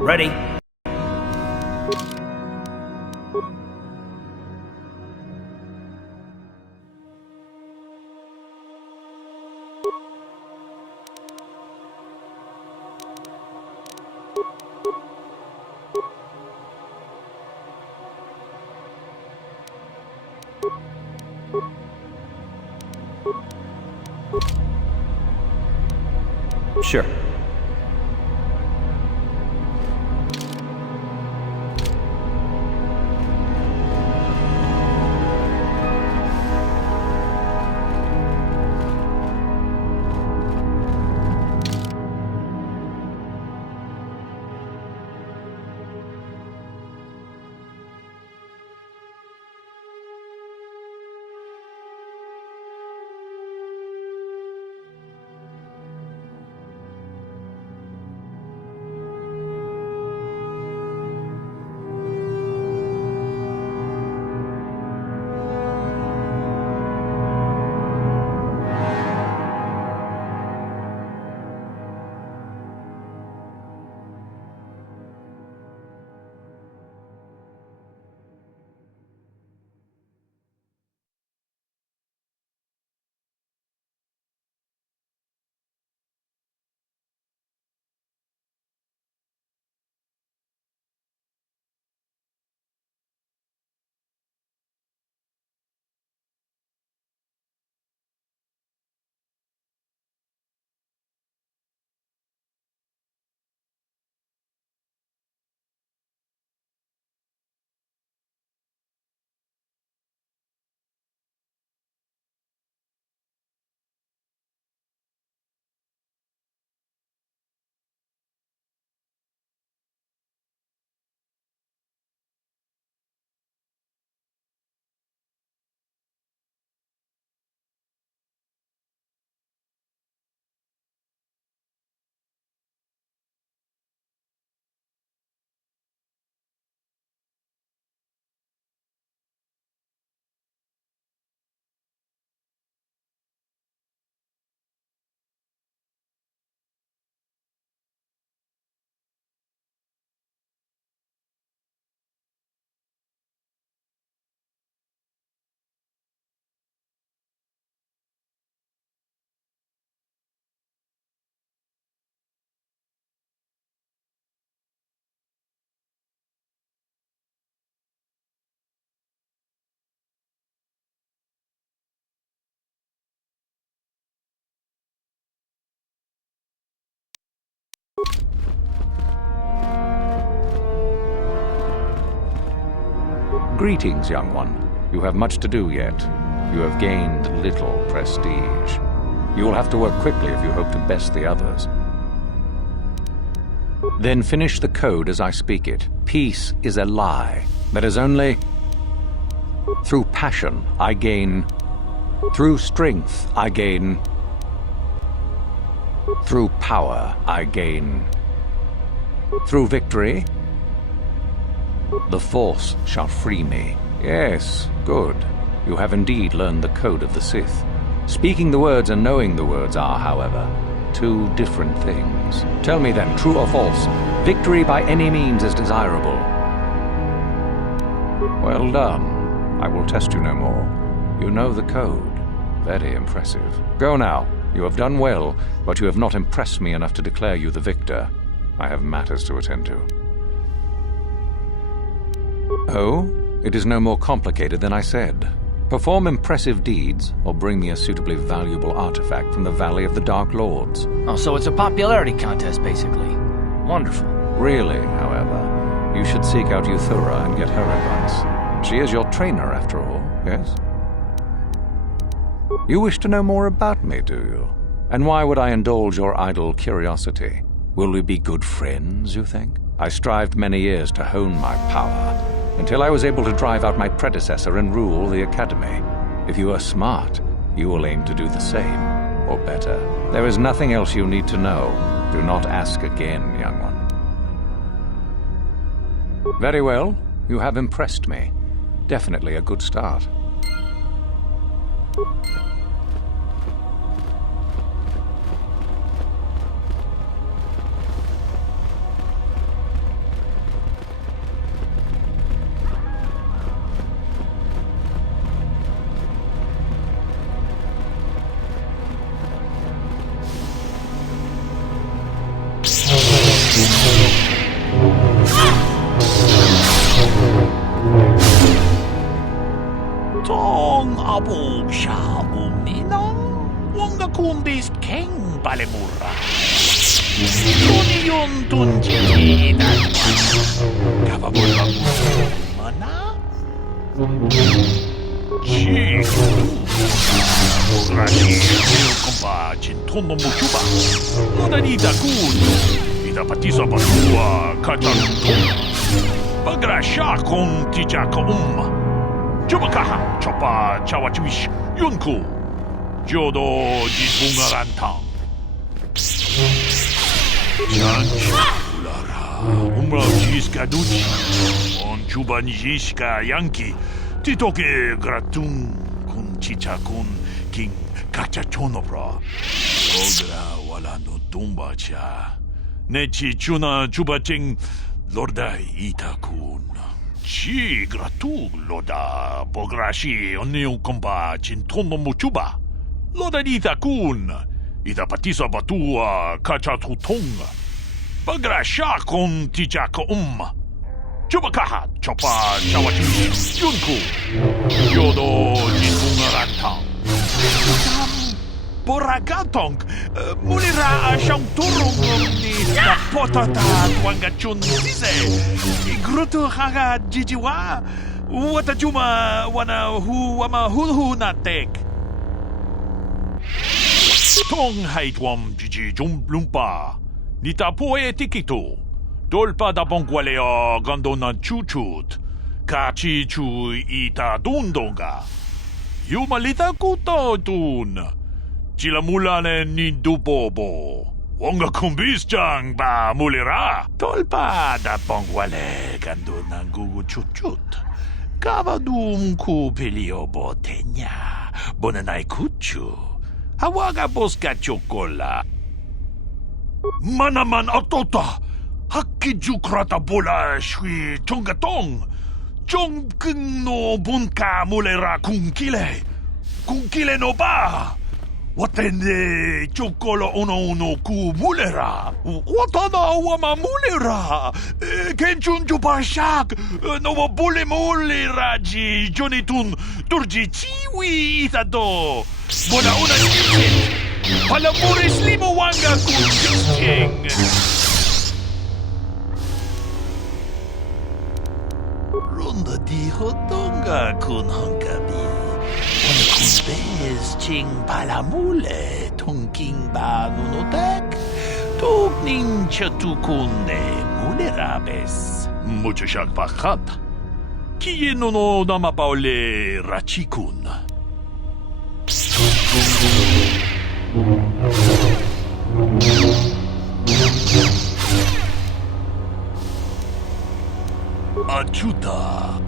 Ready. Sure. Greetings, young one. You have much to do yet. You have gained little prestige. You will have to work quickly if you hope to best the others. Then finish the code as I speak it. Peace is a lie. That is only through passion I gain. Through strength I gain. Through power I gain. Through victory, the Force shall free me. Yes, good. You have indeed learned the code of the Sith. Speaking the words and knowing the words are, however, two different things. Tell me then, true or false, victory by any means is desirable. Well done. I will test you no more. You know the code. Very impressive. Go now. You have done well, but you have not impressed me enough to declare you the victor. I have matters to attend to. Oh? It is no more complicated than I said. Perform impressive deeds, or bring me a suitably valuable artifact from the Valley of the Dark Lords. Oh, so it's a popularity contest, basically. Wonderful. Really, however, you should seek out Euthura and get her advice. She is your trainer, after all, yes? You wish to know more about me, do you? And why would I indulge your idle curiosity? Will we be good friends, you think? I strived many years to hone my power, until I was able to drive out my predecessor and rule the Academy. If you are smart, you will aim to do the same, or better. There is nothing else you need to know. Do not ask again, young one. Very well. You have impressed me. Definitely a good start. Abog siya ninang wanga kundis keng balemura. Tuni yun tunji dan kababol mana? Ci Rashi neo kompa cintono mucuba. Lodani dakun. Ida patisa batua kacantum. Bagrasha kon tijaka Coba kaha, coba cawa cuish, yunku. Jodo jibungarantang. Janji ulara, jiska duci. On cuba jiska yanki. Titoke gratung kun cica kun king kaca chonobra. Ogra wala no tumba cha. Nechi chuna cuba cing lordai itakun. Ci gratu loda bograshi onion kompa cintono muchuba. Loda dita kun. Ida patisa batua kacha tutong. Bagrasha kon tijaka Chuba kaha chopa chawati yunku. Yodo jinungarantang. Boragatong mulira siyang turong ni napotata tuangachun dise. Igruto haga jijiwa. Watajuma wana wama hulhu natek. Tong haitwam jiji lumpa. Nitapoe tikito. Dolpa da bongwalea gandona chuchut. Kachi chu ita dundonga. Yumalita kuto dun. Chila mulane ni dubobo. Wonga kumbis jang ba mulira. Tolpa da bongwale gandona gugu chuchut. Kavadum ku pelio botenya. Bonanai kuchu. Hawaga boska chokola. Manaman atota. Hakki jukrata bola shui tongatong. Jong kung no bunka mulera kunkile. Kunkile no ba. Watende chokolo uno ku mulera. Watana wama mulera. Kenchun jupashak. No bule mulera ji jonitun durji chiwi itado. Bona una chipsit. Palamuris limo wanga kuching. Ronda di hotonga kun hongabi. Wana kun bez ching palamule tongking ba nunotek. Tugning chatukunde mulerabes. Mucho shak pakat. Kiye no namapaule rachikun. Achuta.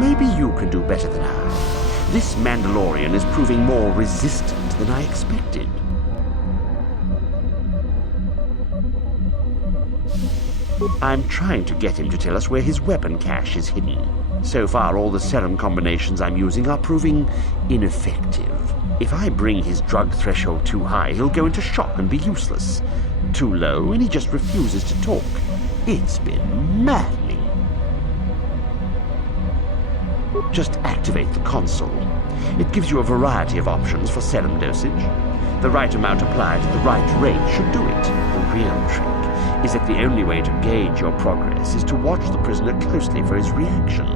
Maybe you can do better than I. This Mandalorian is proving more resistant than I expected. I'm trying to get him to tell us where his weapon cache is hidden. So far, all the serum combinations I'm using are proving ineffective. If I bring his drug threshold too high, he'll go into shock and be useless. Too low, and he just refuses to talk. It's been maddening. Just activate the console. It gives you a variety of options for serum dosage. The right amount applied at the right rate should do it. The real trick is that the only way to gauge your progress is to watch the prisoner closely for his reaction.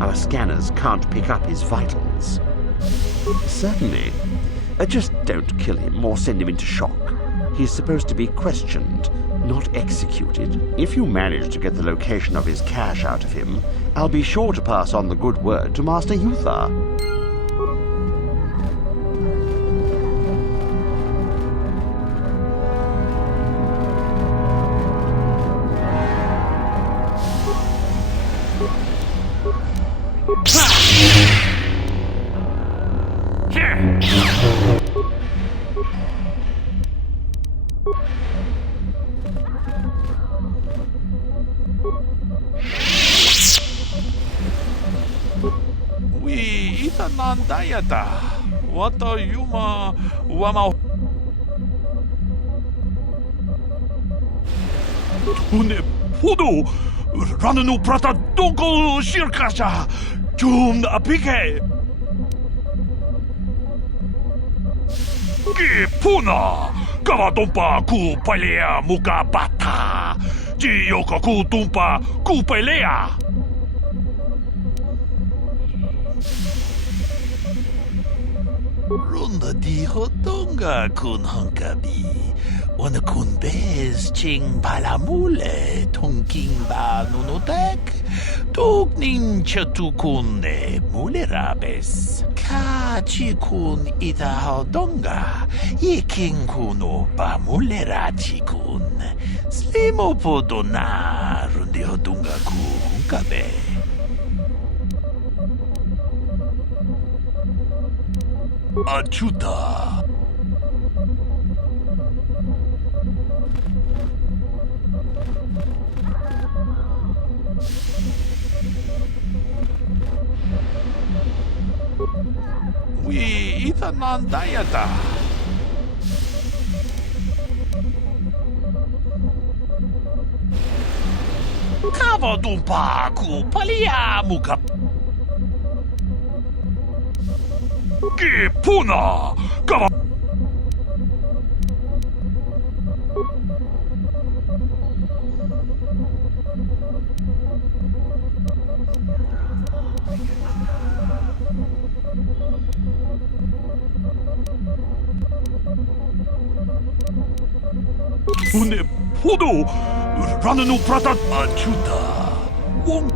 Our scanners can't pick up his vitals. Certainly. Just don't kill him or send him into shock. He's supposed to be questioned, not executed. If you manage to get the location of his cache out of him, I'll be sure to pass on the good word to Master Yuthar. We itanandayata. Wata yuma wama. Tune podo. Rananu prata doko shirkasha. Jum apike. Puna, Kavatumpa ku palea muka bata, Jioka ku tumpa ku palea. Runda di hotonga kun hankabi, Wana kun bez ching palamule, Tonking ba nunotek, Tugnin chatukune mulerabes. Kachikun ita hodonga, Yiking kuno ba mulerachikun, Slimo podona, Rundi hodonga ku hunkabe. Achuta. We itanandayata. Kavadumpa ku palia muka. Puna, Kava. Une podo, Rananu prata achuta. Wong.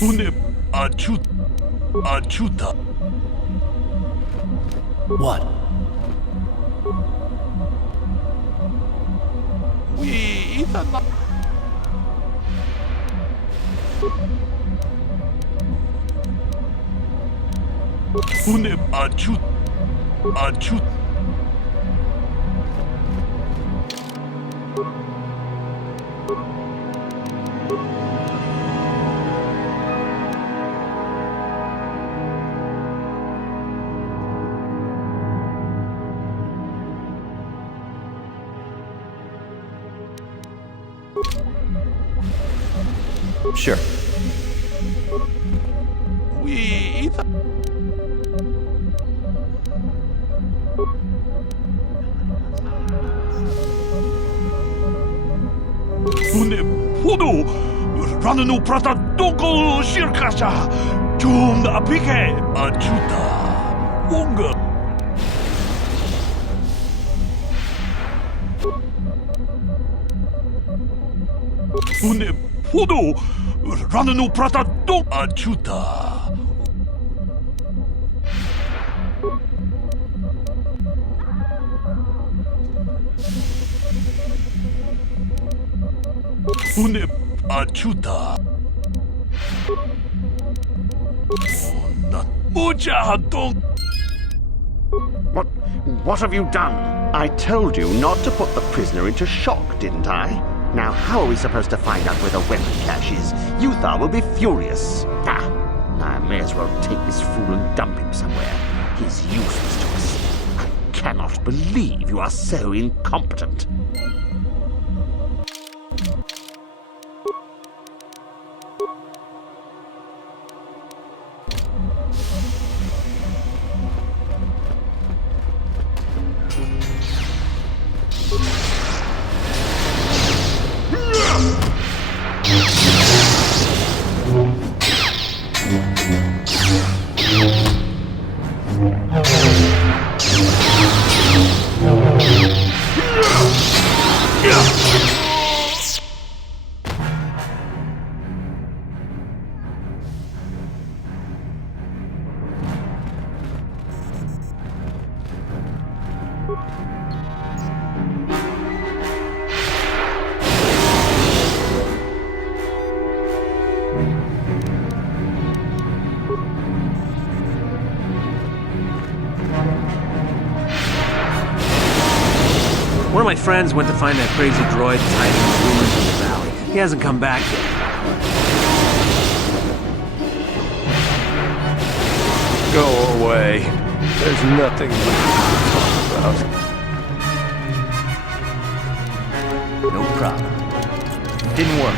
Une achuta. What? We either not. Une achut. Sure. We either. Une podo, Rananu prata doko shirkasha, Jum apike, achuta, wonga. Une podo, Rananu prata doko achuta. Une achuta. What have you done? I told you not to put the prisoner into shock, didn't I? Now how are we supposed to find out where the weapon cache is? Yuthar will be furious. I may as well take this fool and dump him somewhere. He's useless to us. I'll cannot believe you are so incompetent. One of my friends went to find that crazy droid hiding in the ruins of the valley. He hasn't come back yet. Go away. There's nothing we can talk about. No problem. Didn't work.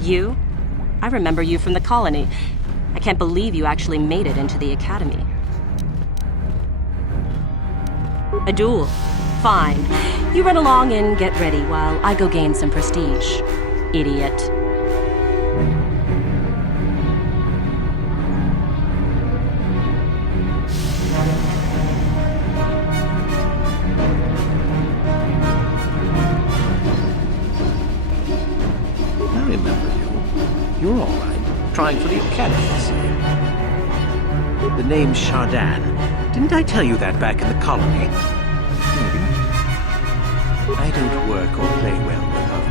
You? I remember you from the colony. I can't believe you actually made it into the academy. A duel. Fine. You run along and get ready while I go gain some prestige. Idiot. I remember you. You're all right. Trying for the academy, I see. The name's Shardan. Didn't I tell you that back in the colony? Maybe. I don't work or play well with her.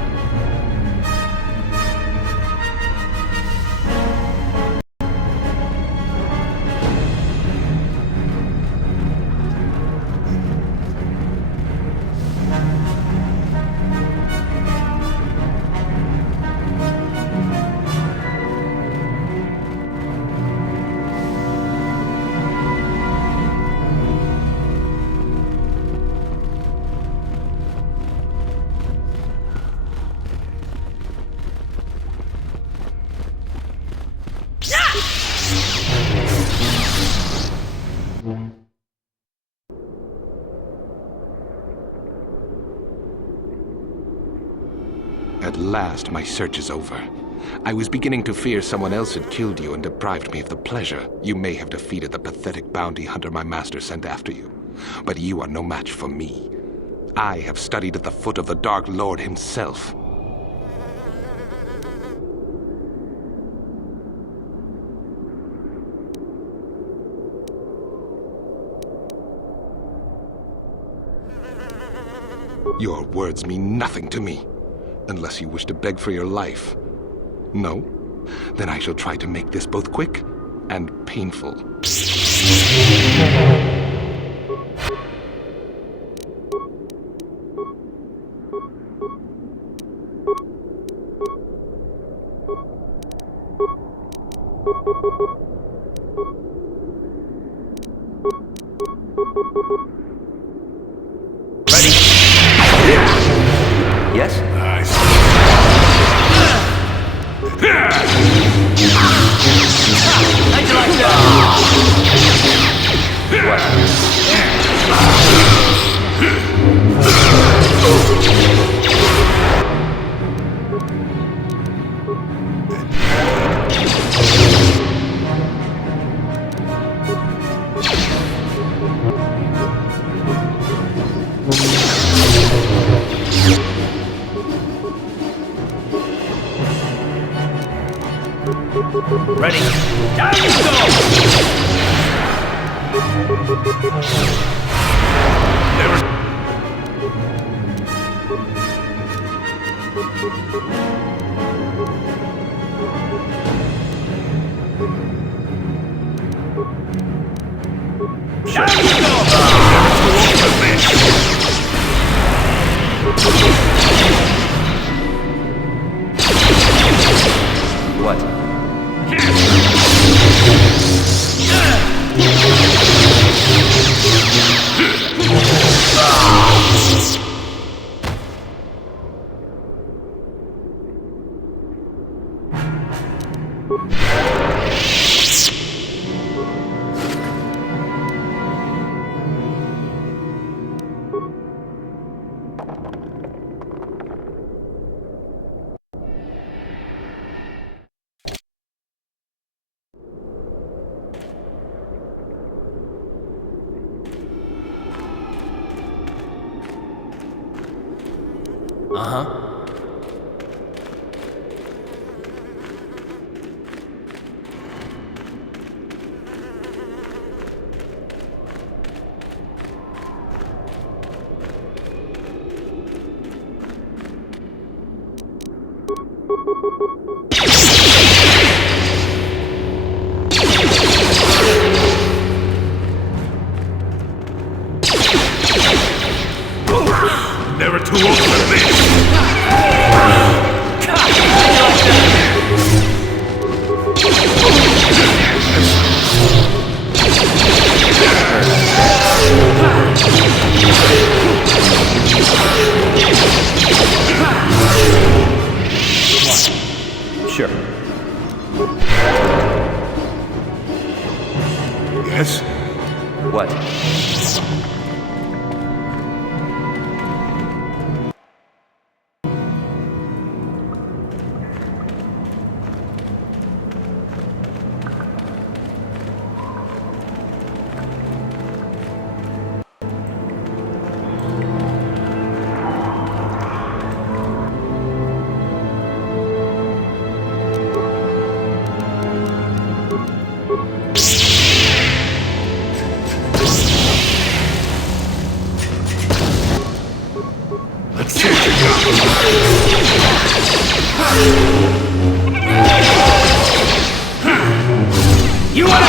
At last, my search is over. I was beginning to fear someone else had killed you and deprived me of the pleasure you may have defeated the pathetic bounty hunter my master sent after you. But you are no match for me. I have studied at the foot of the Dark Lord himself. Your words mean nothing to me, unless you wish to beg for your life. No? Then I shall try to make this both quick and painful. Yes? Ready? Time to Never too old for this! Sure. Yes? What? Let's see what you got. You want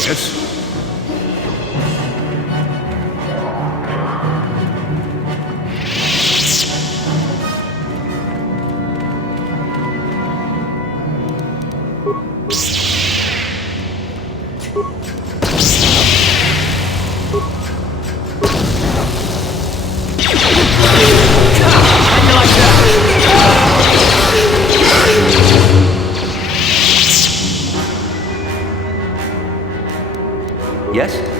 Yes? Yes?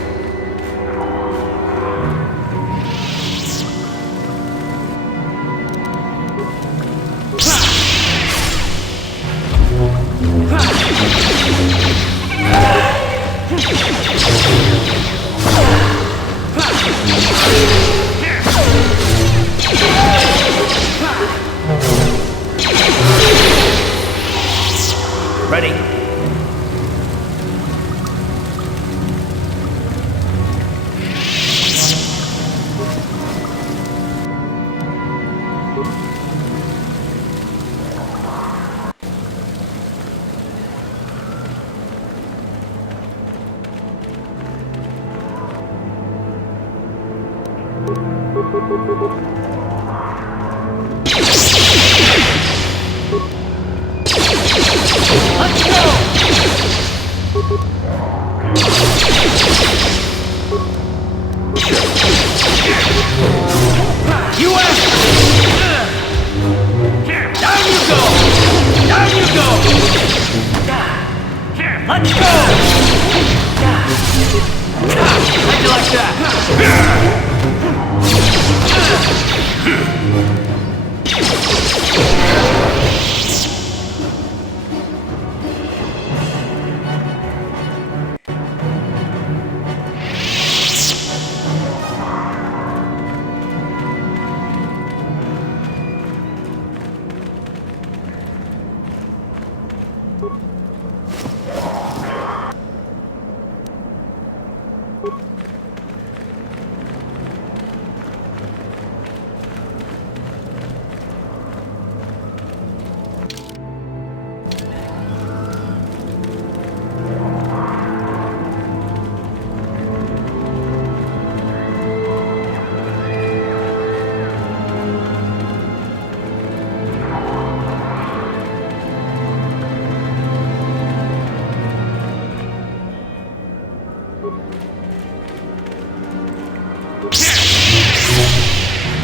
to Ready. Let's go! You asked for it! Down you go! Down you go! Let's go! How'd you like that?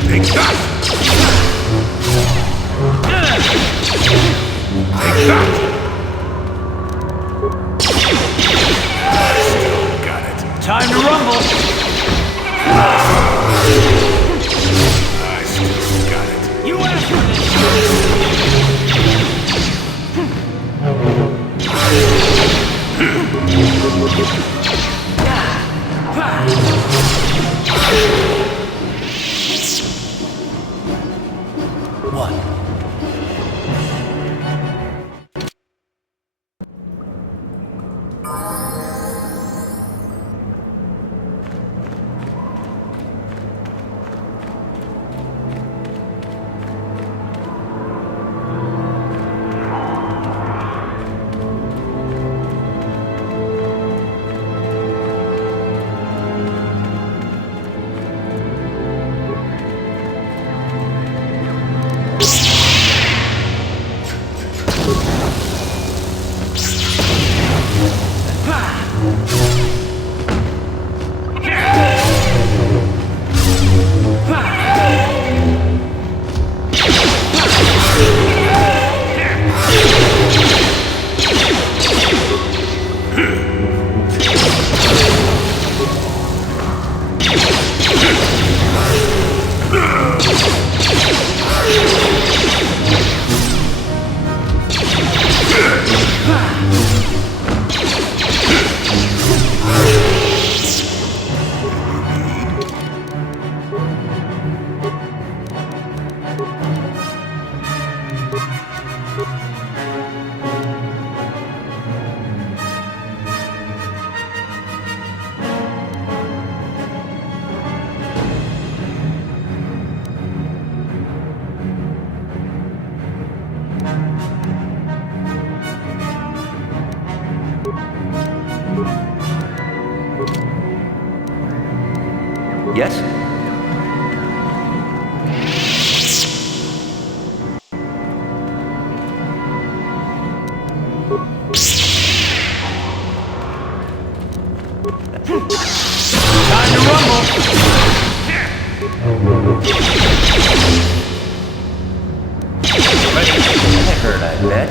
Take that! Take that! Still got it. Time to rumble! I still got it. You asked for What? Yes? Time to rumble! That hurt, I bet.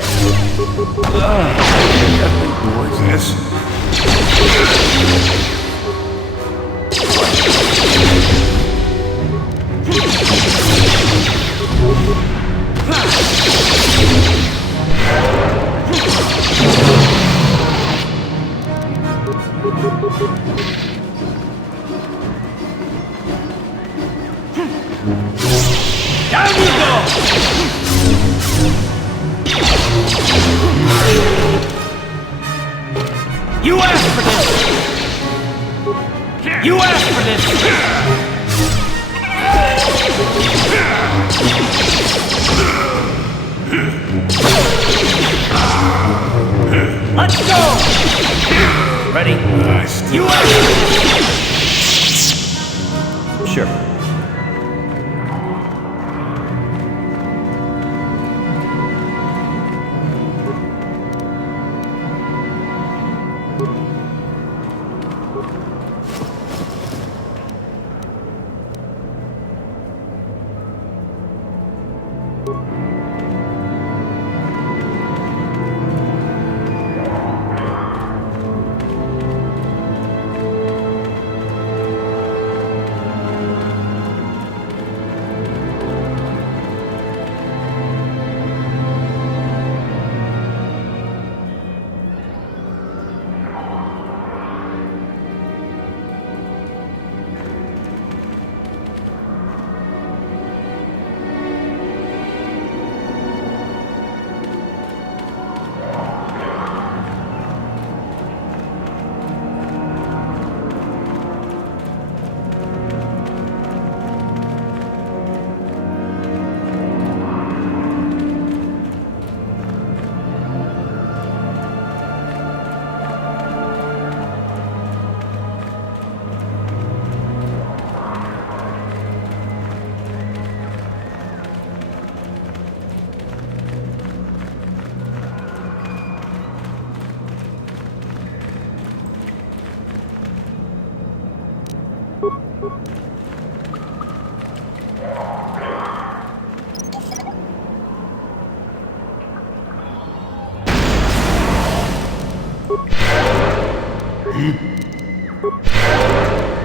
What's this? Down you go! You asked for this! You asked for this! Let's go! Ready? You asked for this! Sure.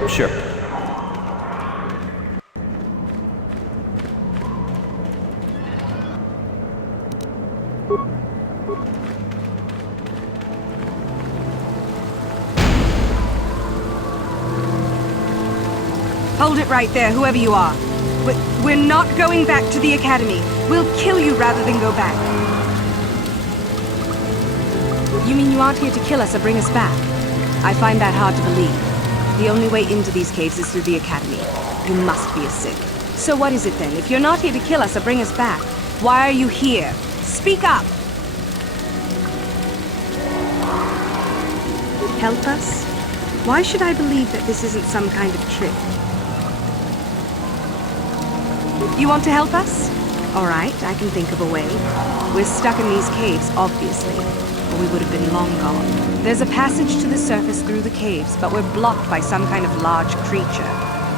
Sure. Hold it right there, whoever you are. We're not going back to the Academy. We'll kill you rather than go back. You mean you aren't here to kill us or bring us back? I find that hard to believe. The only way into these caves is through the Academy. You must be a Sith. So what is it then? If you're not here to kill us or bring us back, why are you here? Speak up! Help us? Why should I believe that this isn't some kind of trick? You want to help us? All right, I can think of a way. We're stuck in these caves, obviously, or we would have been long gone. There's a passage to the surface through the caves, but we're blocked by some kind of large creature.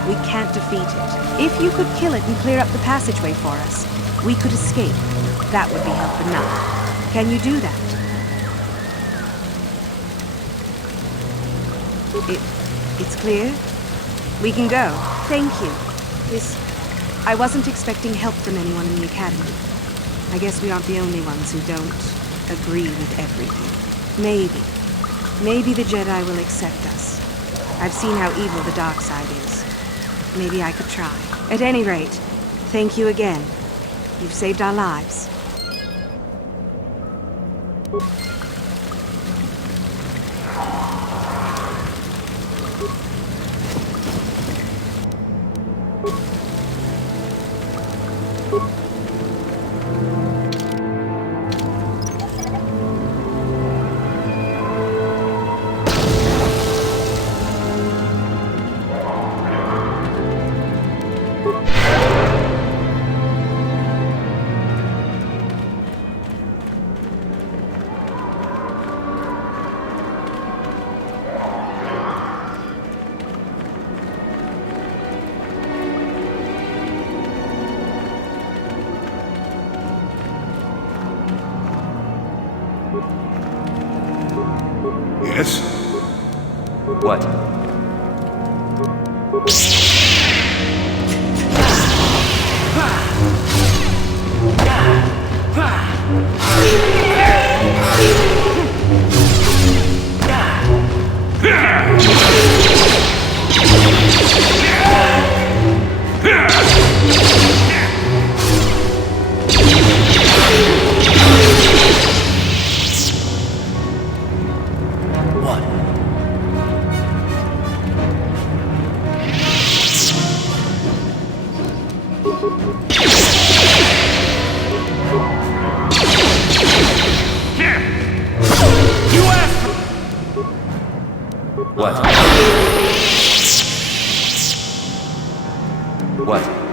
We can't defeat it. If you could kill it and clear up the passageway for us, we could escape. That would be help enough. Can you do that? It's clear? We can go. Thank you. I wasn't expecting help from anyone in the Academy. I guess we aren't the only ones who don't agree with everything. Maybe the Jedi will accept us. I've seen how evil the dark side is. Maybe I could try. At any rate, thank you again. You've saved our lives. Yes? What? What? What? What?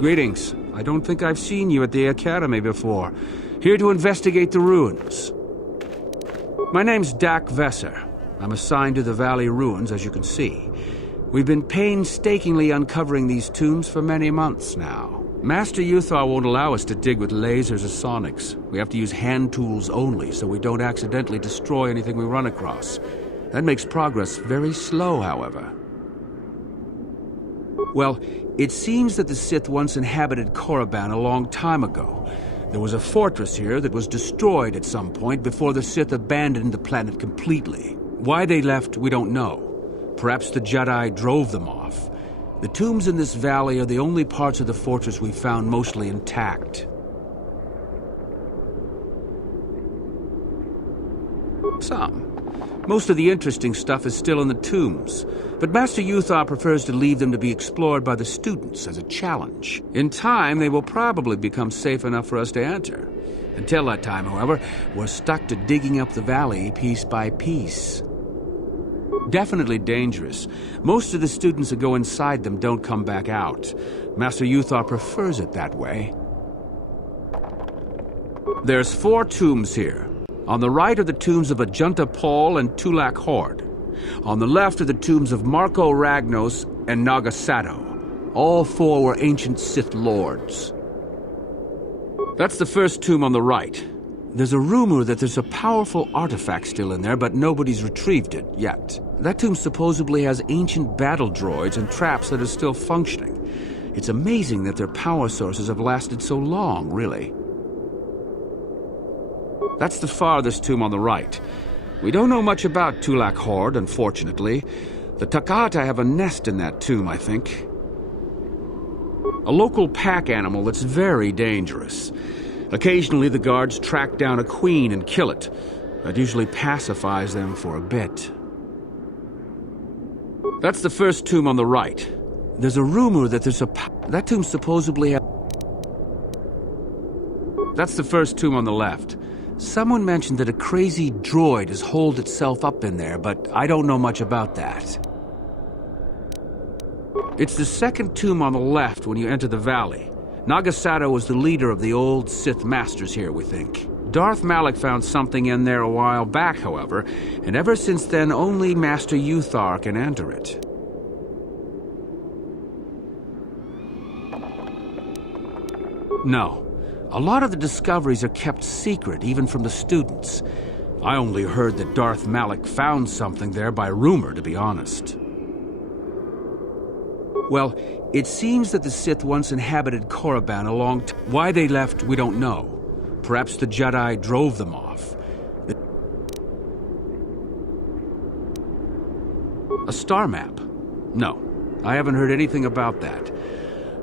Greetings. I don't think I've seen you at the Academy before. Here to investigate the ruins. My name's Dak Vesser. I'm assigned to the Valley Ruins, as you can see. We've been painstakingly uncovering these tombs for many months now. Master Uthar won't allow us to dig with lasers or sonics. We have to use hand tools only, so we don't accidentally destroy anything we run across. That makes progress very slow, however. Well, it seems that the Sith once inhabited Korriban a long time ago. There was a fortress here that was destroyed at some point before the Sith abandoned the planet completely. Why they left, we don't know. Perhaps the Jedi drove them off. The tombs in this valley are the only parts of the fortress we've found mostly intact. Some. Most of the interesting stuff is still in the tombs, but Master Uthar prefers to leave them to be explored by the students as a challenge. In time, they will probably become safe enough for us to enter. Until that time, however, we're stuck to digging up the valley piece by piece. Definitely dangerous. Most of the students that go inside them don't come back out. Master Uthar prefers it that way. There's 4 tombs here. On the right are the tombs of Ajunta Pall and Tulak Hord. On the left are the tombs of Marco Ragnos and Naga Sato. All 4 were ancient Sith lords. That's the first tomb on the right. There's a rumor that there's a powerful artifact still in there, but nobody's retrieved it yet. That tomb supposedly has ancient battle droids and traps that are still functioning. It's amazing that their power sources have lasted so long, really. That's the farthest tomb on the right. We don't know much about Tulak Hord, unfortunately. The Takata have a nest in that tomb, I think. A local pack animal that's very dangerous. Occasionally the guards track down a queen and kill it. That usually pacifies them for a bit. That's the first tomb on the right. There's a rumor that that tomb supposedly has... That's the first tomb on the left. Someone mentioned that a crazy droid has holed itself up in there, but I don't know much about that. It's the second tomb on the left when you enter the valley. Naga Sato was the leader of the old Sith Masters here, we think. Darth Malak found something in there a while back, however, and ever since then only Master Uthar can enter it. No. A lot of the discoveries are kept secret, even from the students. I only heard that Darth Malak found something there by rumor, to be honest. Well, it seems that the Sith once inhabited Korriban a long time. Why they left, we don't know. Perhaps the Jedi drove them off. A star map? No, I haven't heard anything about that.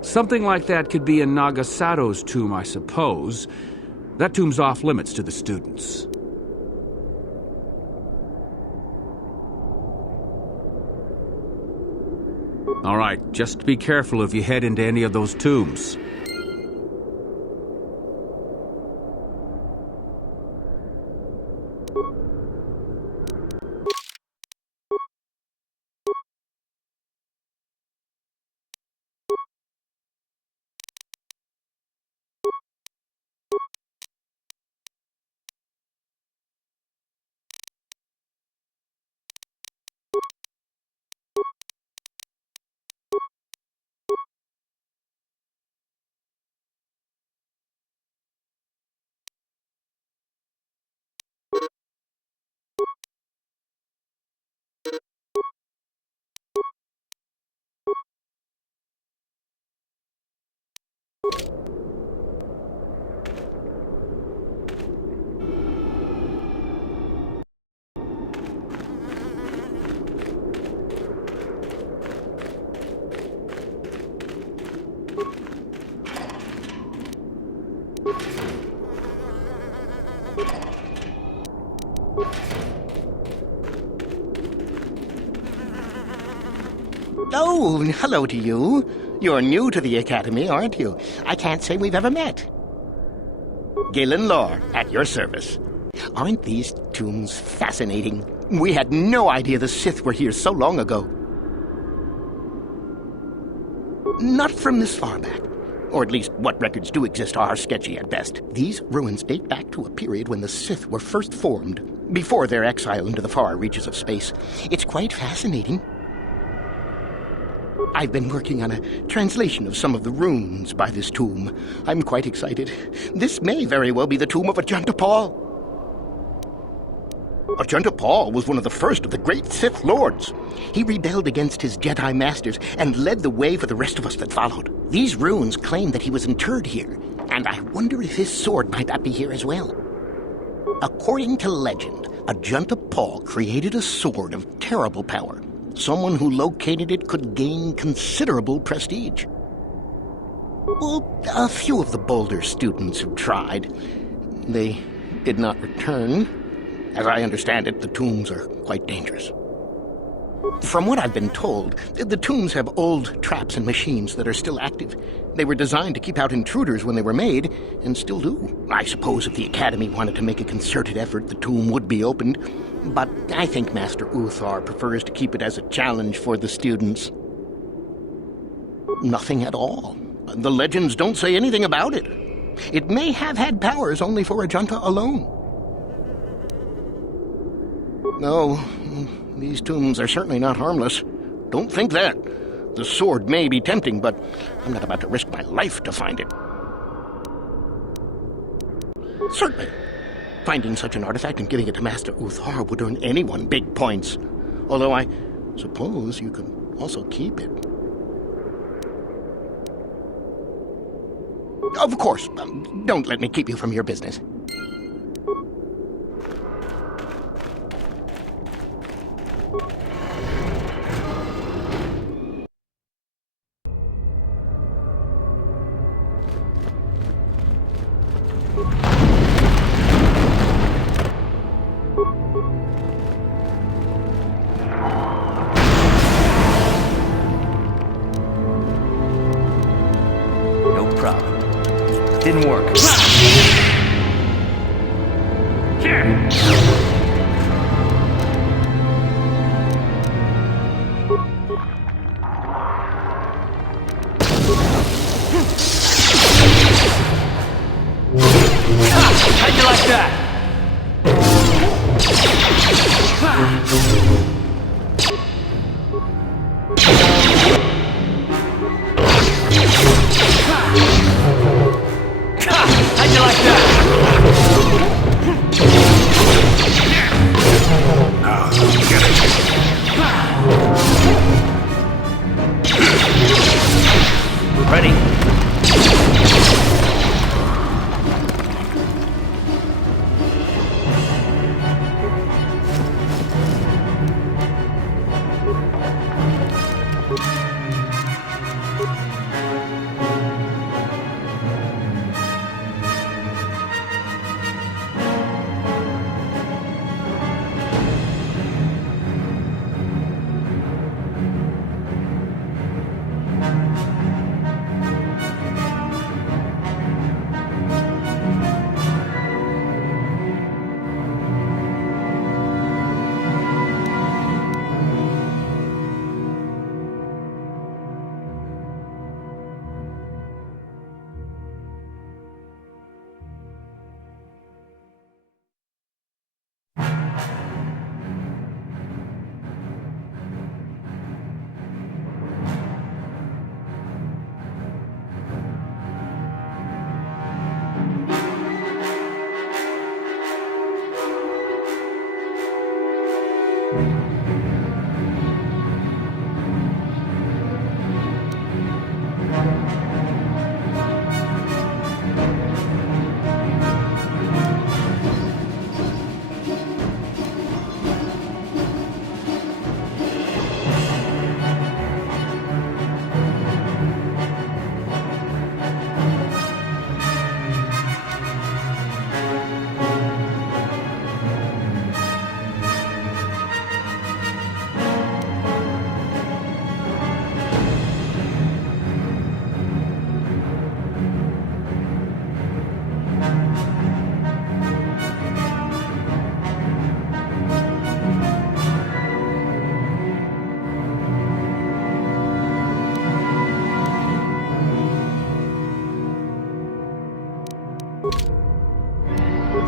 Something like that could be in Naga Sato's tomb, I suppose. That tomb's off limits to the students. All right, just be careful if you head into any of those tombs. Oh, hello to you. You're new to the Academy, aren't you? I can't say we've ever met. Galen Lore, at your service. Aren't these tombs fascinating? We had no idea the Sith were here so long ago. Not from this far back. Or at least what records do exist are sketchy at best. These ruins date back to a period when the Sith were first formed, before their exile into the far reaches of space. It's quite fascinating. I've been working on a translation of some of the runes by this tomb. I'm quite excited. This may very well be the tomb of Ajunta Pall. Ajunta Pall was one of the first of the great Sith Lords. He rebelled against his Jedi Masters and led the way for the rest of us that followed. These runes claim that he was interred here, and I wonder if his sword might not be here as well. According to legend, Ajunta Pall created a sword of terrible power. Someone who located it could gain considerable prestige. Well, a few of the Boulder students have tried. They did not return. As I understand it, the tombs are quite dangerous. From what I've been told, the tombs have old traps and machines that are still active. They were designed to keep out intruders when they were made, and still do. I suppose if the Academy wanted to make a concerted effort, the tomb would be opened. But I think Master Uthar prefers to keep it as a challenge for the students. Nothing at all. The legends don't say anything about it. It may have had powers only for Ajunta alone. No, these tombs are certainly not harmless. Don't think that. The sword may be tempting, but I'm not about to risk my life to find it. Certainly. Finding such an artifact and giving it to Master Uthar would earn anyone big points. Although I suppose you could also keep it. Of course, don't let me keep you from your business. Didn't work. How'd you like that? How'd you like that? Now, get it. Ready?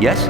Yes?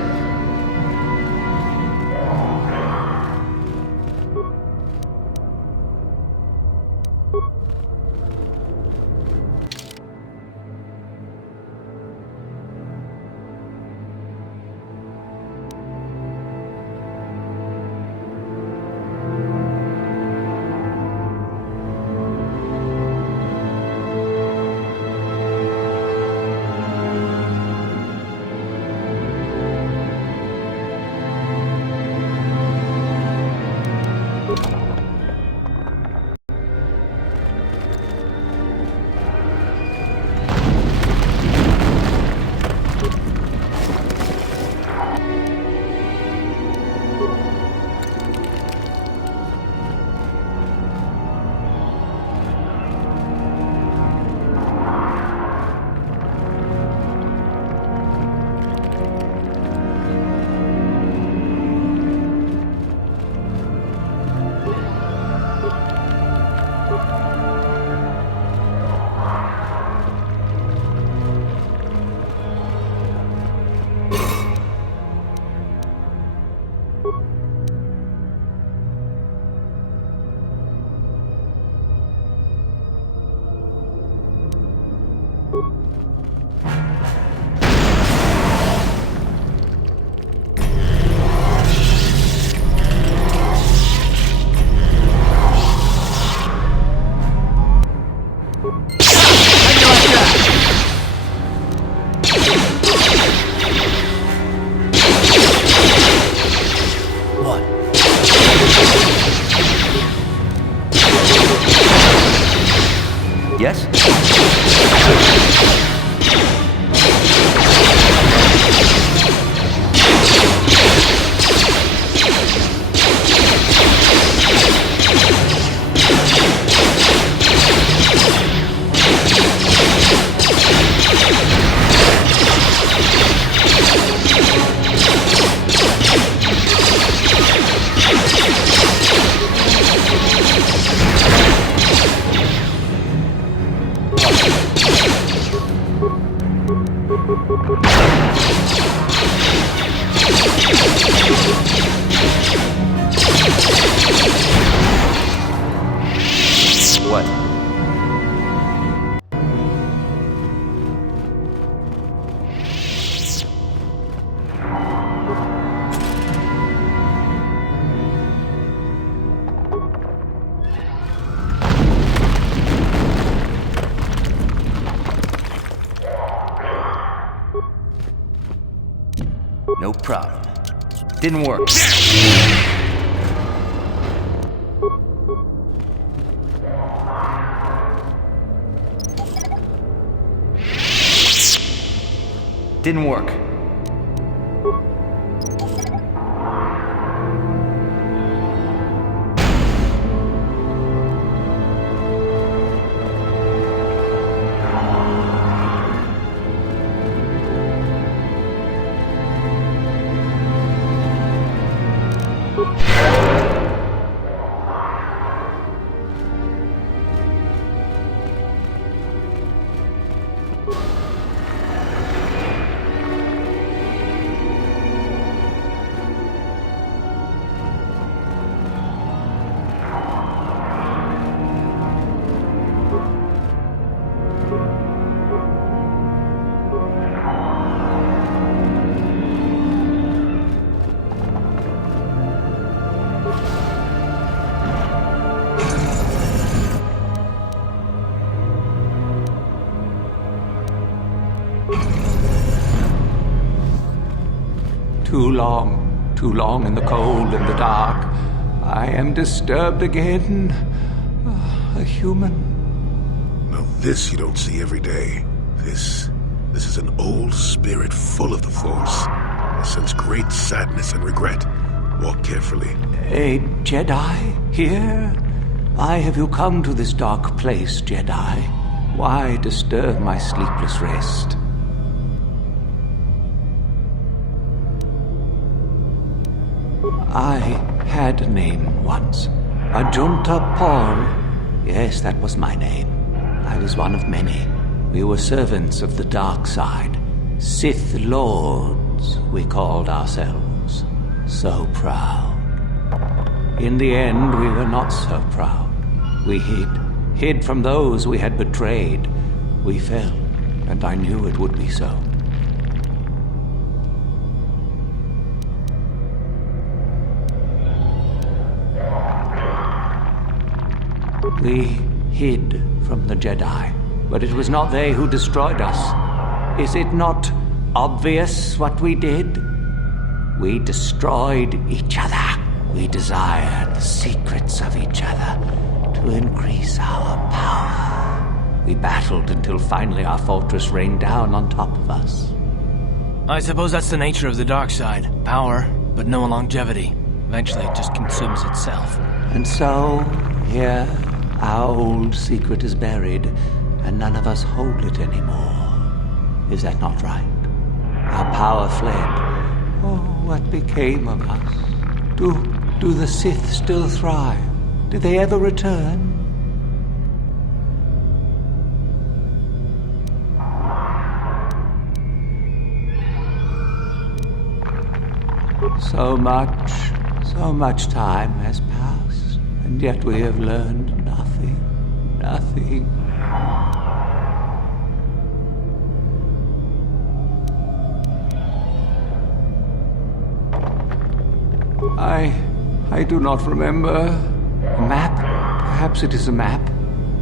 Yes? What? No problem. Didn't work. Didn't work. Too long in the cold and the dark. I am disturbed again. A human. Now this you don't see every day. This is an old spirit full of the Force. I sense great sadness and regret. Walk carefully. A Jedi here? Why have you come to this dark place, Jedi? Why disturb my sleepless rest? I had a name once. Ajunta Paul. Yes, that was my name. I was one of many. We were servants of the dark side. Sith Lords. lords, we called ourselves. So proud. In the end, we were not so proud. We hid from those we had betrayed. We fell, and I knew it would be so. We hid from the Jedi, but it was not they who destroyed us. Is it not obvious what we did? We destroyed each other. We desired the secrets of each other to increase our power. We battled until finally our fortress rained down on top of us. I suppose that's the nature of the dark side. Power, but no longevity. Eventually it just consumes itself. And so, here, our old secret is buried, and none of us hold it anymore. Is that not right? Our power fled. Oh, what became of us? Do the Sith still thrive? Did they ever return? So much time has passed, and yet we have learned nothing. Nothing. I do not remember. A map? Perhaps it is a map,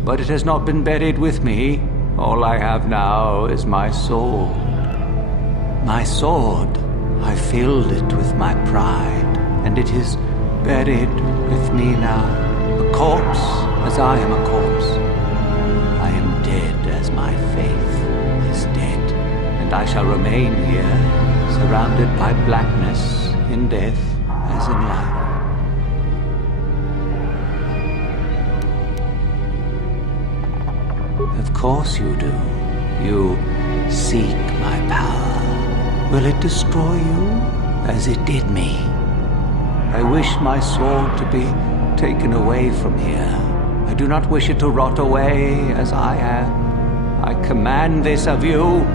but it has not been buried with me. All I have now is my sword. My sword. I filled it with my pride, and it is buried with me now. A corpse, as I am a corpse. I am dead as my faith is dead, and I shall remain here, surrounded by blackness in death as in life. Of course you do. You seek my power. Will it destroy you as it did me? I wish my sword to be taken away from here. I do not wish it to rot away as I am. I command this of you.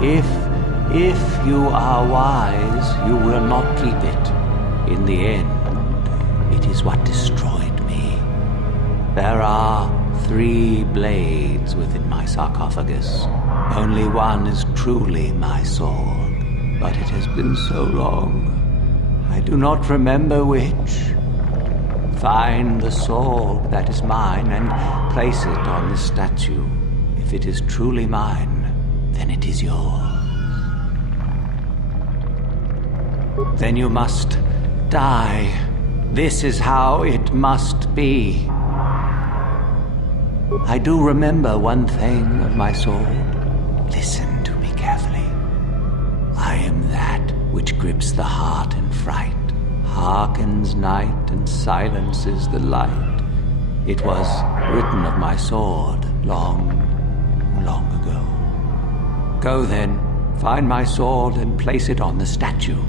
If you are wise, you will not keep it. In the end, it is what destroyed me. There are 3 blades within my sarcophagus. Only one is truly my sword, but it has been so long. I do not remember which. Find the sword that is mine and place it on this statue. If it is truly mine, then it is yours. Then you must die. This is how it must be. I do remember one thing of my sword. Listen to me carefully. I am that which grips the heart in fright, hearkens night and silences the light. It was written of my sword long, long ago. Go then, find my sword and place it on the statue.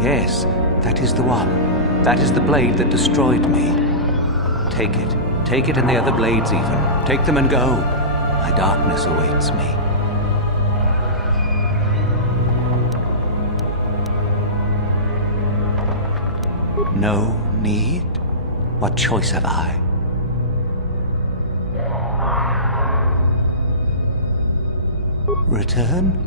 Yes, that is the one. That is the blade that destroyed me. Take it. Take it and the other blades even. Take them and go. My darkness awaits me. No need? What choice have I? Return?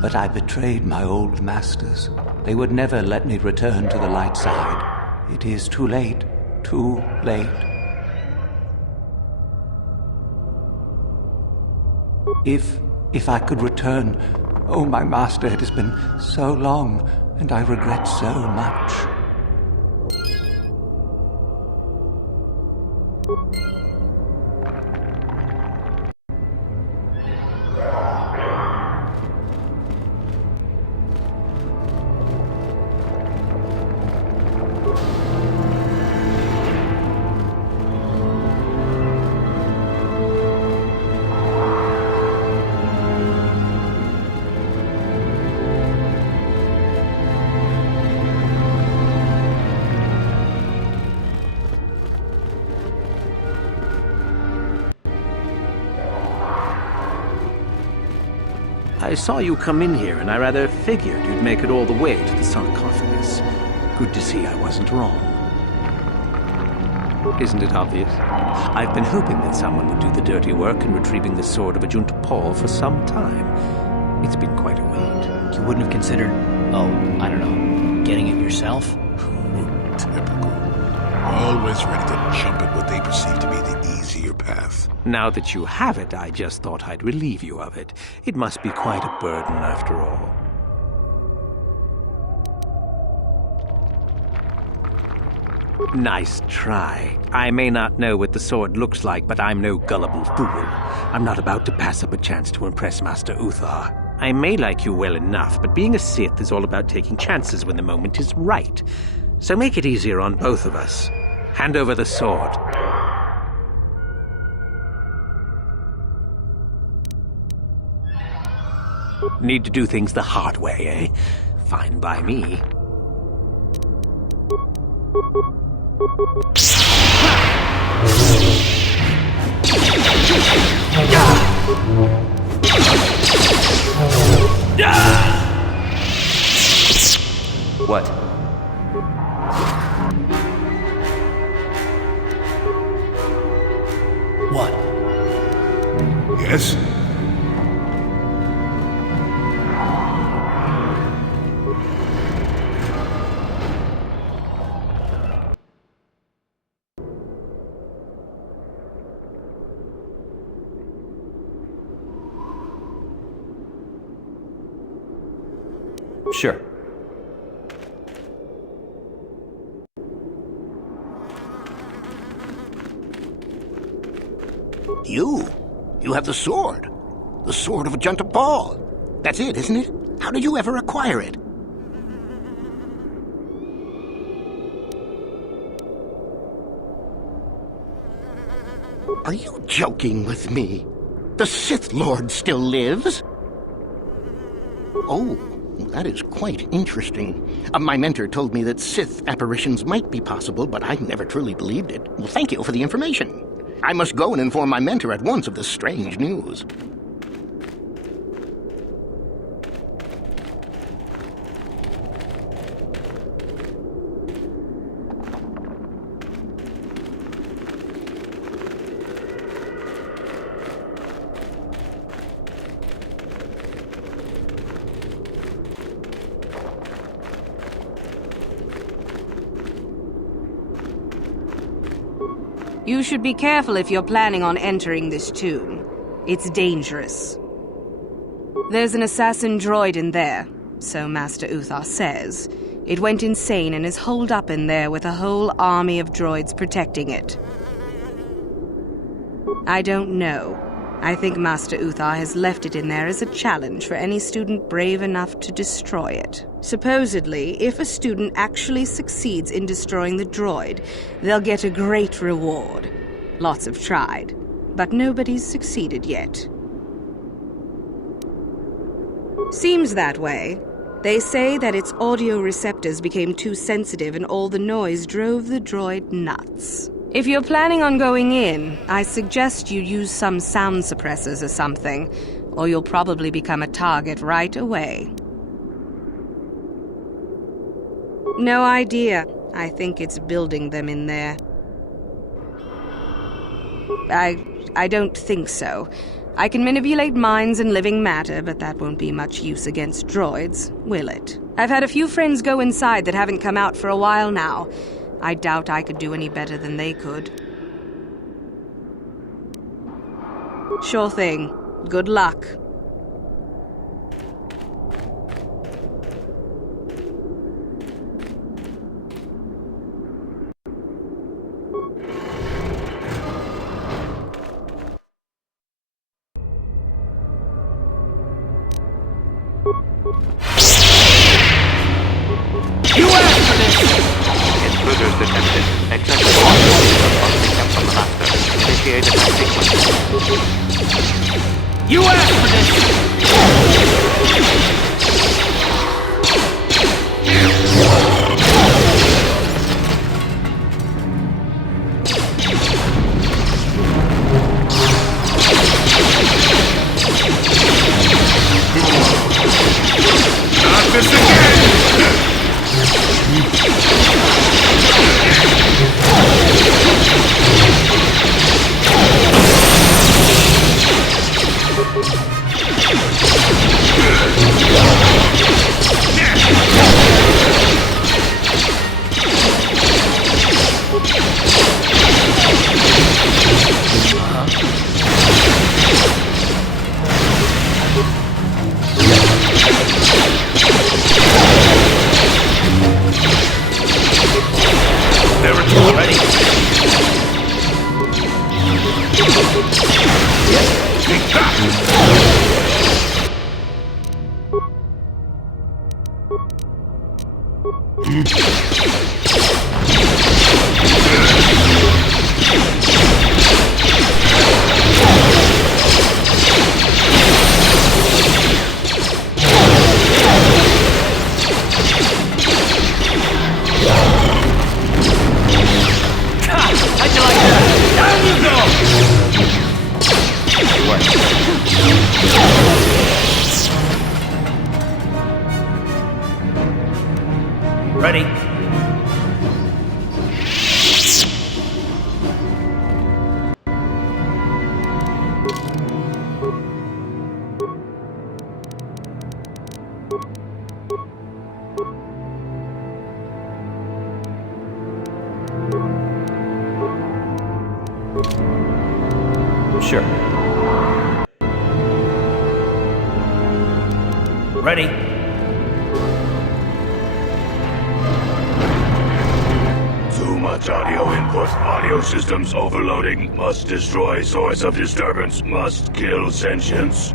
But I betrayed my old masters. They would never let me return to the light side. It is too late. Too late. If I could return... Oh, my master, it has been so long, and I regret so much. I saw you come in here, and I rather figured you'd make it all the way to the sarcophagus. Good to see I wasn't wrong. Isn't it obvious? I've been hoping that someone would do the dirty work in retrieving the sword of Ajunta Paul for some time. It's been quite a wait. You wouldn't have considered, I don't know, getting it yourself? Typical. Always ready to jump at what they perceive to be the easier path. Now that you have it, I just thought I'd relieve you of it. It must be quite a burden after all. Nice try. I may not know what the sword looks like, but I'm no gullible fool. I'm not about to pass up a chance to impress Master Uthar. I may like you well enough, but being a Sith is all about taking chances when the moment is right. So make it easier on both of us. Hand over the sword. Need to do things the hard way, eh? Fine by me. What? What? Yes? Sure. You have the sword. The sword of Ajunta Paul. That's it, isn't it? How did you ever acquire it? Are you joking with me? The Sith Lord still lives? Oh, that is quite interesting. My mentor told me that Sith apparitions might be possible, but I never truly believed it. Well, thank you for the information. I must go and inform my mentor at once of this strange news. You should be careful if you're planning on entering this tomb. It's dangerous. There's an assassin droid in there, so Master Uthar says. It went insane and is holed up in there with a whole army of droids protecting it. I don't know. I think Master Uthar has left it in there as a challenge for any student brave enough to destroy it. Supposedly, if a student actually succeeds in destroying the droid, they'll get a great reward. Lots have tried, but nobody's succeeded yet. Seems that way. They say that its audio receptors became too sensitive and all the noise drove the droid nuts. If you're planning on going in, I suggest you use some sound suppressors or something, or you'll probably become a target right away. No idea. I think it's building them in there. I don't think so. I can manipulate minds and living matter, but that won't be much use against droids, will it? I've had a few friends go inside that haven't come out for a while now. I doubt I could do any better than they could. Sure thing. Good luck. Intruders detected. Excessive oxygen must be kept from the master. Initiate attack sequence. You asked for this! Not this again! Ready. Sure. Ready. Too much audio input. Audio systems overloading. Must destroy source of disturbance. Must kill sentience.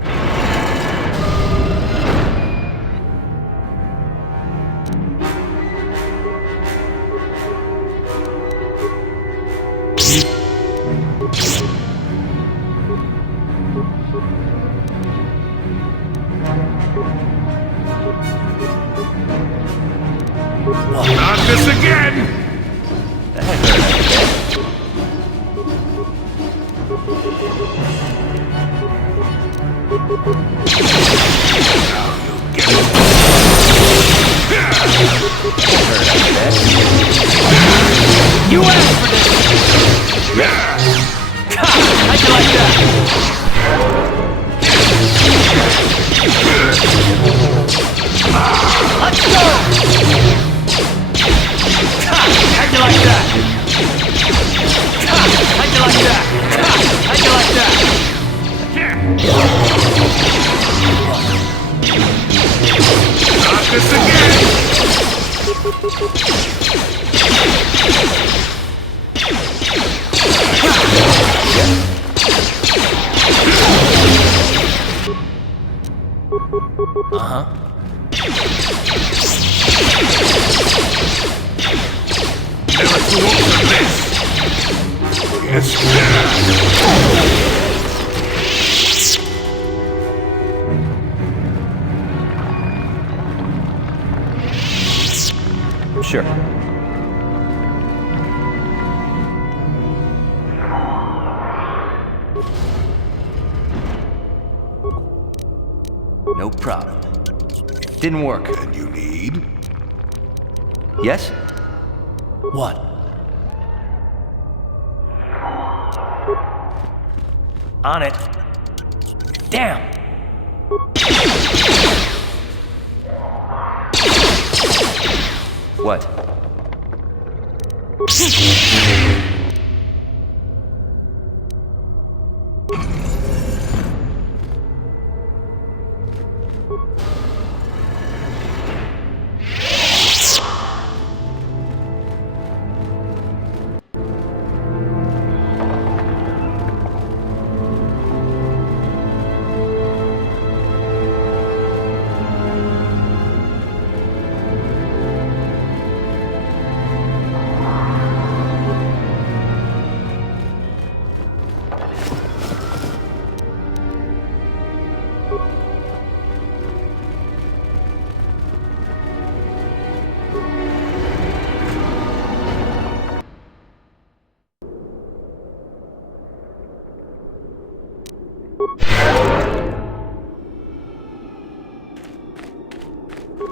Not this again! You asked for this! How'd you like that? Let's go! How'd you like that? How'd you like that? How'd you like that? Not this again! Never too old for this! It's Sure. No problem. Didn't work. And you need? Yes? What? On it. Damn! What?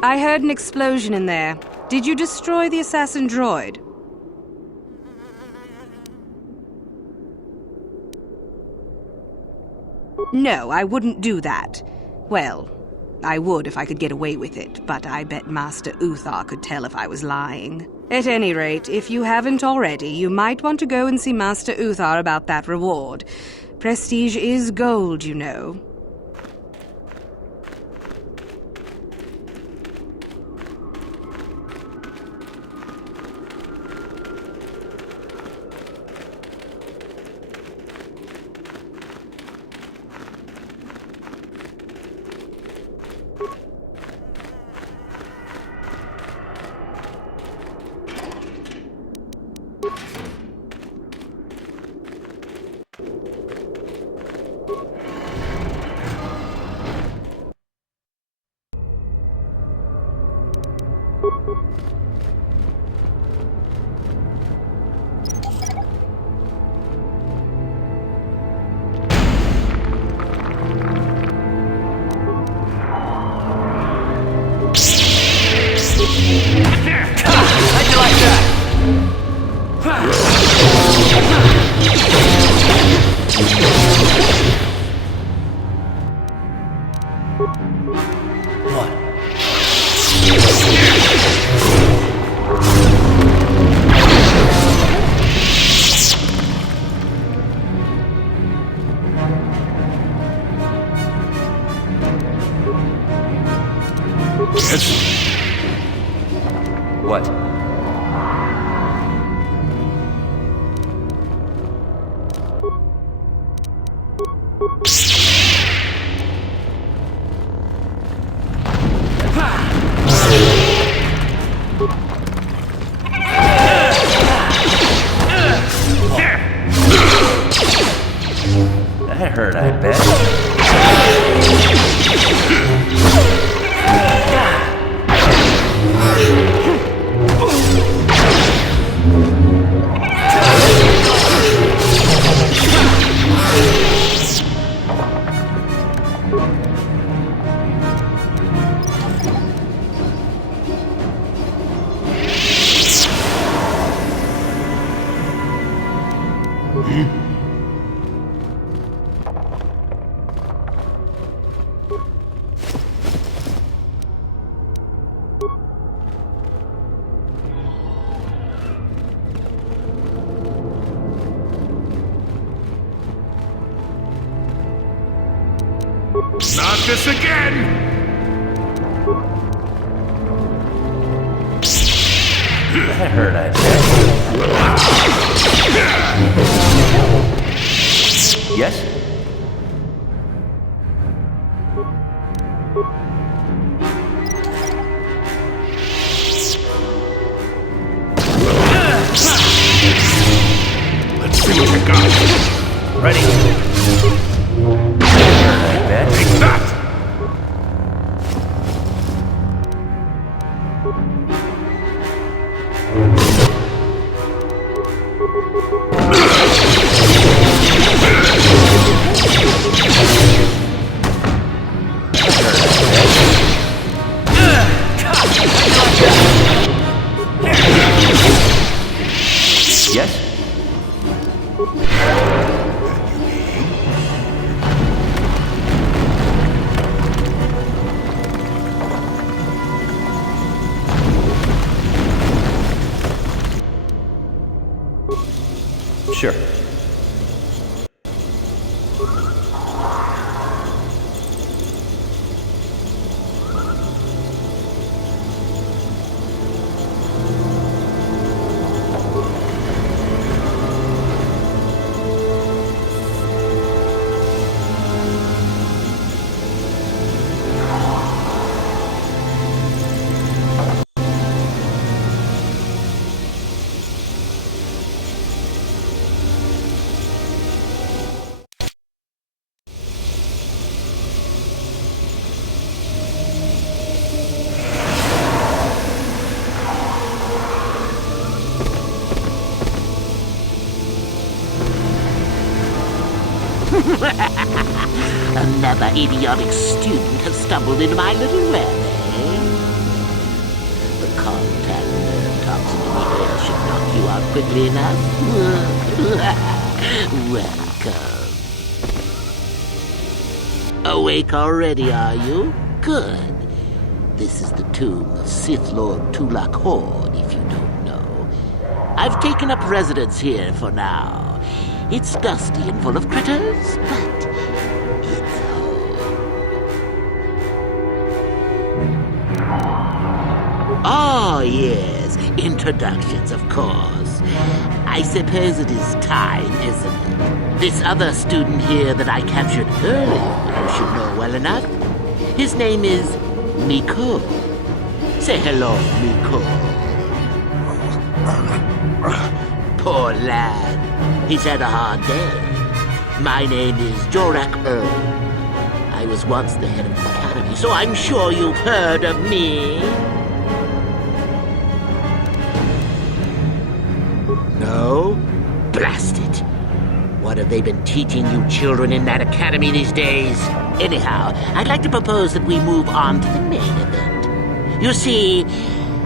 I heard an explosion in there. Did you destroy the assassin droid? No, I wouldn't do that. Well, I would if I could get away with it, but I bet Master Uthar could tell if I was lying. At any rate, if you haven't already, you might want to go and see Master Uthar about that reward. Prestige is gold, you know. How'd you like that? What? That hurt, I bet. Not this again! That hurt, I bet. Yes? Let's see what you got. Ready. Take that! Sure. Another idiotic student has stumbled into my little web, eh? The contact nerve toxin in the air should knock you out quickly enough. Welcome. Awake already, are you? Good. This is the tomb of Sith Lord Tulak Horde, if you don't know. I've taken up residence here for now. It's dusty and full of critters, but it's home. Oh, yes, introductions, of course. I suppose it is time, isn't it? This other student here that I captured earlier, you should know well enough. His name is Miko. Say hello, Miko. Poor lad. He's had a hard day. My name is Jorak Earl. I was once the head of the academy, so I'm sure you've heard of me. No? Blast it. What have they been teaching you children in that academy these days? Anyhow, I'd like to propose that we move on to the main event. You see,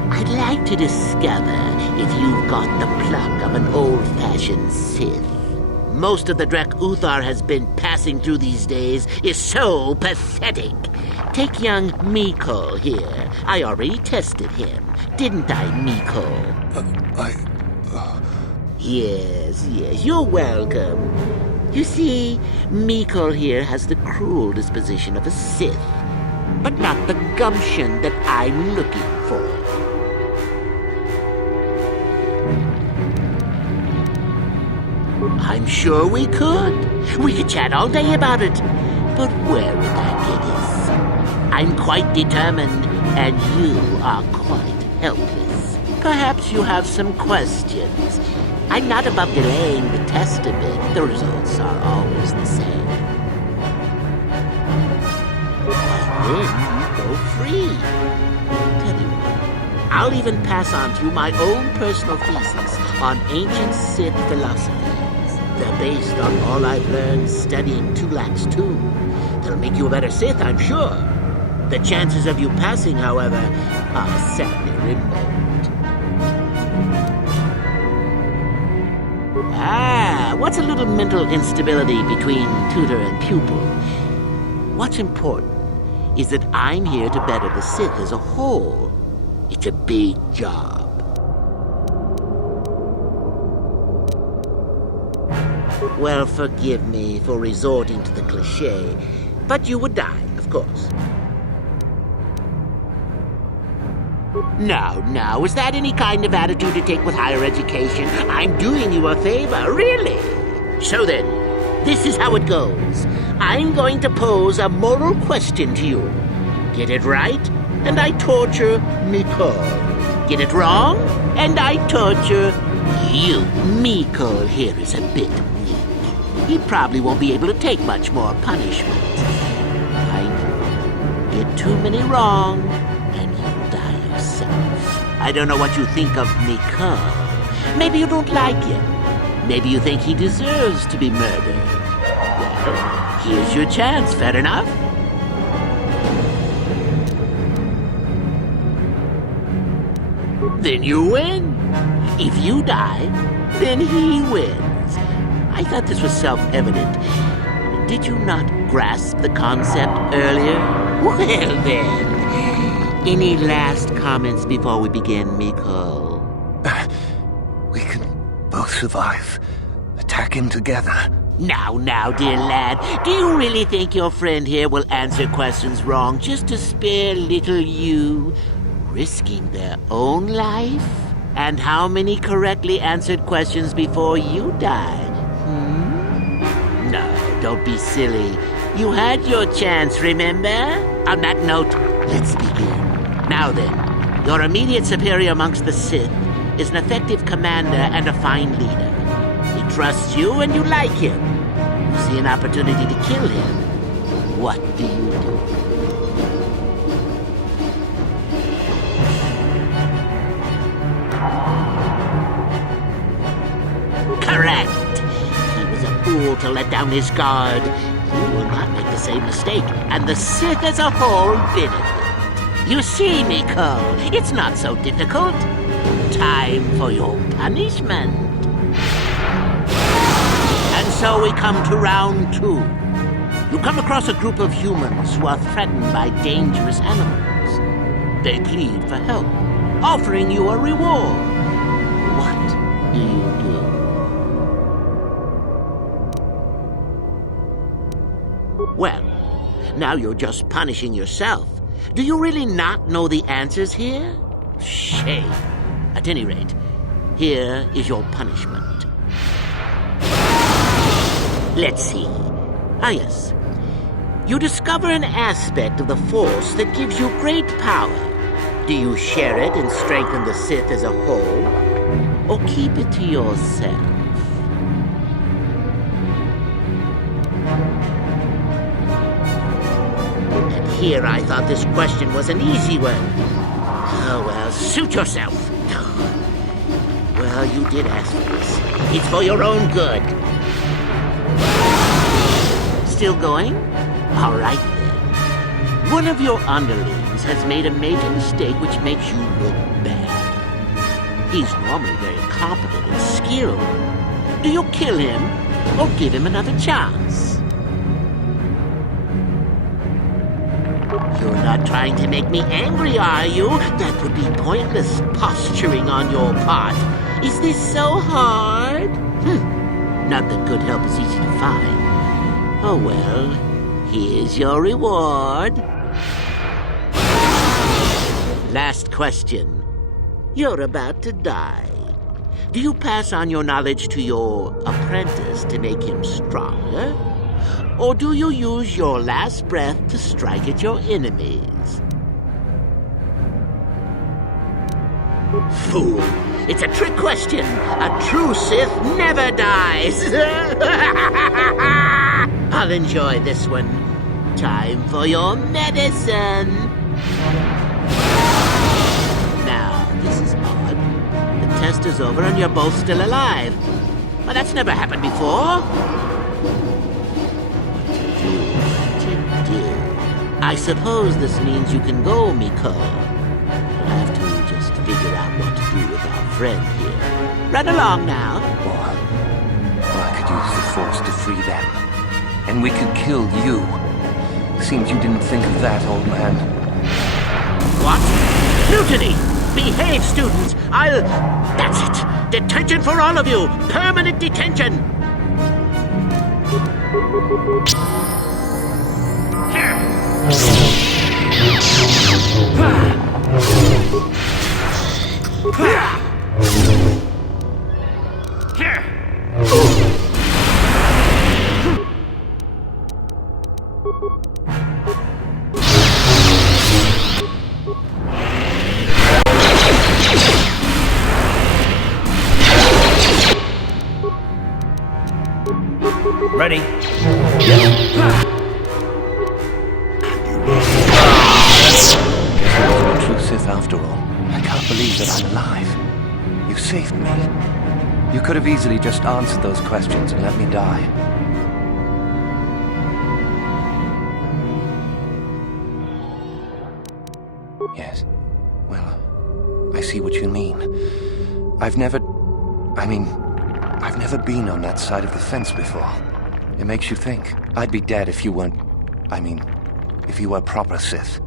I'd like to discover if you've got the pluck of an old-fashioned Sith. Most of the Drek Uthar has been passing through these days is so pathetic. Take young Miko here. I already tested him, didn't I, Miko? Yes, you're welcome. You see, Miko here has the cruel disposition of a Sith, but not the gumption that I'm looking for. I'm sure we could. We could chat all day about it. But where would that get us? I'm quite determined, and you are quite helpless. Perhaps you have some questions. I'm not above delaying the test a bit. The results are always the same. Then you go free. Tell you what, I'll even pass on to you my own personal thesis on ancient Sith philosophy. They're based on all I've learned studying Tulak's tomb. They'll make you a better Sith, I'm sure. The chances of you passing, however, are sadly remote. What's a little mental instability between tutor and pupil? What's important is that I'm here to better the Sith as a whole. It's a big job. Well, forgive me for resorting to the cliché, but you would die, of course. Now, is that any kind of attitude to take with higher education? I'm doing you a favor, really. So then, this is how it goes. I'm going to pose a moral question to you. Get it right, and I torture Miko. Get it wrong, and I torture you. Miko here is a bit weak. He probably won't be able to take much more punishment. I know. Get too many wrong, and you'll die yourself. I don't know what you think of Miko. Maybe you don't like him. Maybe you think he deserves to be murdered. Well, here's your chance, fair enough? Then you win. If you die, then he wins. I thought this was self-evident. Did you not grasp the concept earlier? Well then, any last comments before we begin, Miko? We can both survive. The attack him together. Now, dear lad, do you really think your friend here will answer questions wrong just to spare little you, risking their own life? And how many correctly answered questions before you died? No, don't be silly. You had your chance, remember? On that note, let's begin. Now then, your immediate superior amongst the Sith is an effective commander and a fine leader. He trusts you and you like him. You see an opportunity to kill him. What do you do? Correct! He was a fool to let down his guard. You will not make the same mistake, and the Sith as a whole benefit. You see, Miko, it's not so difficult. Time for your punishment. And so we come to round 2. You come across a group of humans who are threatened by dangerous animals. They plead for help, offering you a reward. What do you do? Well, now you're just punishing yourself. Do you really not know the answers here? Shame. At any rate, here is your punishment. Let's see. Ah, yes. You discover an aspect of the Force that gives you great power. Do you share it and strengthen the Sith as a whole? Or keep it to yourself? And here I thought this question was an easy one. Oh, well, suit yourself. Well, you did ask for this. It's for your own good. Still going? All right, then. One of your underlings has made a major mistake which makes you look bad. He's normally very competent and skilled. Do you kill him or give him another chance? You're not trying to make me angry, are you? That would be pointless posturing on your part. Is this so hard? Not that good help is easy to find. Oh well, here's your reward. Last question. You're about to die. Do you pass on your knowledge to your apprentice to make him stronger? Or do you use your last breath to strike at your enemies? Fool! It's a trick question! A true Sith never dies! I'll enjoy this one. Time for your medicine! Now, this is odd. The test is over and you're both still alive. Well, that's never happened before. What to do? I suppose this means you can go, Miko. We'll have to just figure out what to do with our friend here. Run along now. Or I could use the Force to free them. And we could kill you. Seems you didn't think of that, old man. What? Mutiny! Behave, students! That's it! Detention for all of you! Permanent detention! Ready? You're a true Sith after all. I can't believe that I'm alive. You saved me. You could have easily just answered those questions and let me die. Yes. Well, I see what you mean. I've never been on that side of the fence before. It makes you think. I'd be dead if you weren't... if you were proper Sith.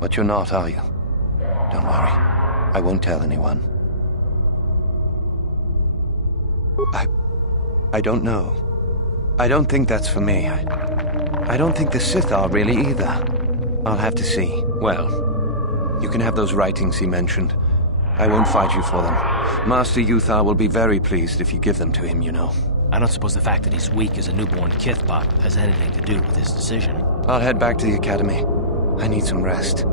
But you're not, are you? Don't worry. I won't tell anyone. I don't know. I don't think that's for me. I don't think the Sith are really either. I'll have to see. Well, you can have those writings he mentioned. I won't fight you for them. Master Yuthar will be very pleased if you give them to him, you know. I don't suppose the fact that he's weak as a newborn Kithbot has anything to do with his decision. I'll head back to the academy. I need some rest.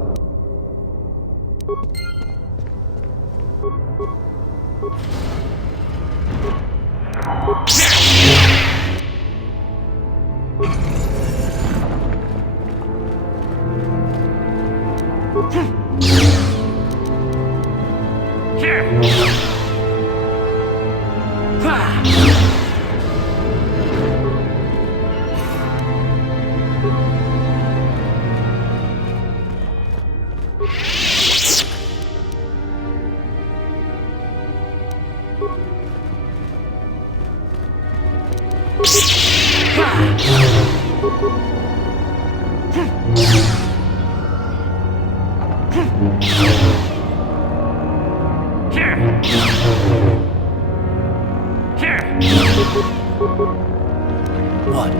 What?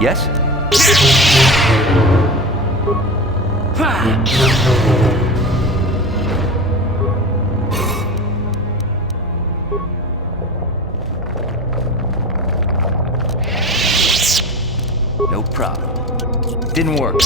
Yes? No problem. Didn't work.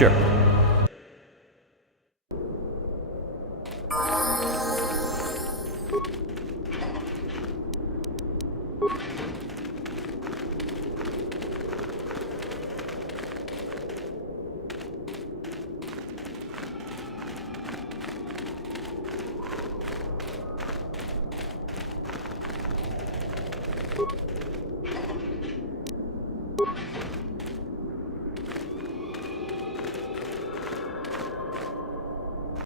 Sure.